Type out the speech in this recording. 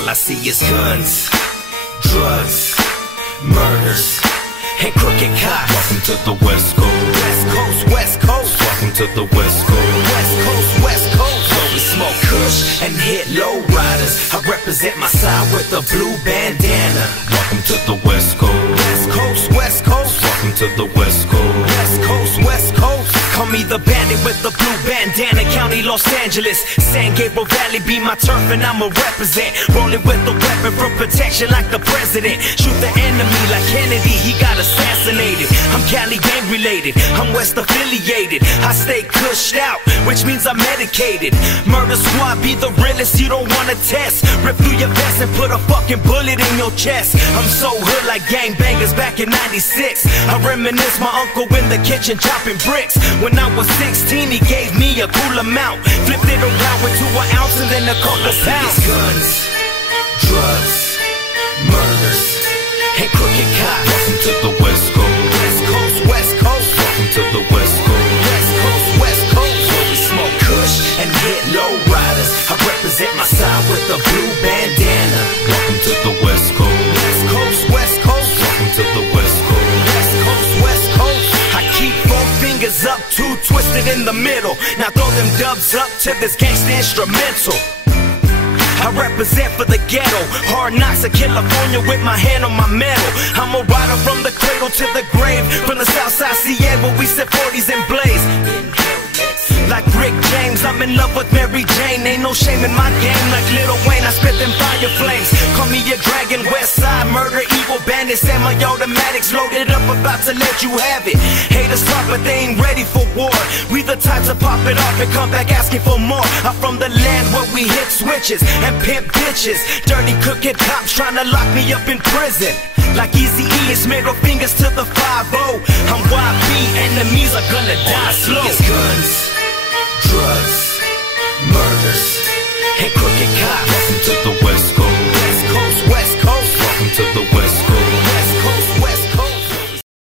all I see is guns, drugs, murders, and crooked cops. Welcome to the West Coast. West Coast, West Coast. Welcome to the West Coast. West Coast, West Coast. So we smoke kush and hit low riders. I represent my side with a blue bandana. Welcome to the West Coast. West Coast, West Coast. Welcome to the West Coast. West Coast, West Coast. Call me the bandit with the blue bandana. County Los Angeles, San Gabriel Valley be my turf and I'ma represent. Rolling with the weapon for protection like the president. Shoot the enemy like Kennedy, he got assassinated. I'm Cali gang related, I'm West affiliated. I stay cushed out, which means I'm medicated. Murder squad be the realest, you don't wanna test. Rip through your vest and put a fucking bullet in your chest. I'm so hood like gangbangers back in '96. I reminisce my uncle in the kitchen chopping bricks. When I was 16, he gave me a cool amount. Flipped it around with 2 ounces and then a couple pounds. Guns, drugs, murders, and crooked cops. Welcome to the West Coast. West Coast, West Coast. Welcome to the West Coast. West Coast, West Coast. Where we smoke kush and hit low riders. I represent my side with a blue bandana. Welcome to the West Coast. West Coast, West Coast. Welcome to the West Coast. West Coast, West Coast. I keep 4 fingers up, 2 twisted in the middle. Now throw them dubs up to this gangsta instrumental. I represent for the ghetto. Hard knocks of California with my hand on my medal. I'm a rider from the cradle to the grave. From the south side Sierra, we set 40s and blaze. Like Rick James, I'm in love with Mary Jane. Ain't no shame in my game. Like Lil Wayne, I spit them fire flames. Call me a dragon, west side, murder, evil bandits. And my automatics loaded up, about to let you have it. Haters talk, but they ain't ready for war. We the type to pop it off and come back asking for more. I'm from the land where we hit switches and pimp bitches. Dirty crooked cops trying to lock me up in prison. Like Eazy-E, it's middle fingers to the 5-0. I'm YB, enemies are gonna die slow. Guns, drugs, murders,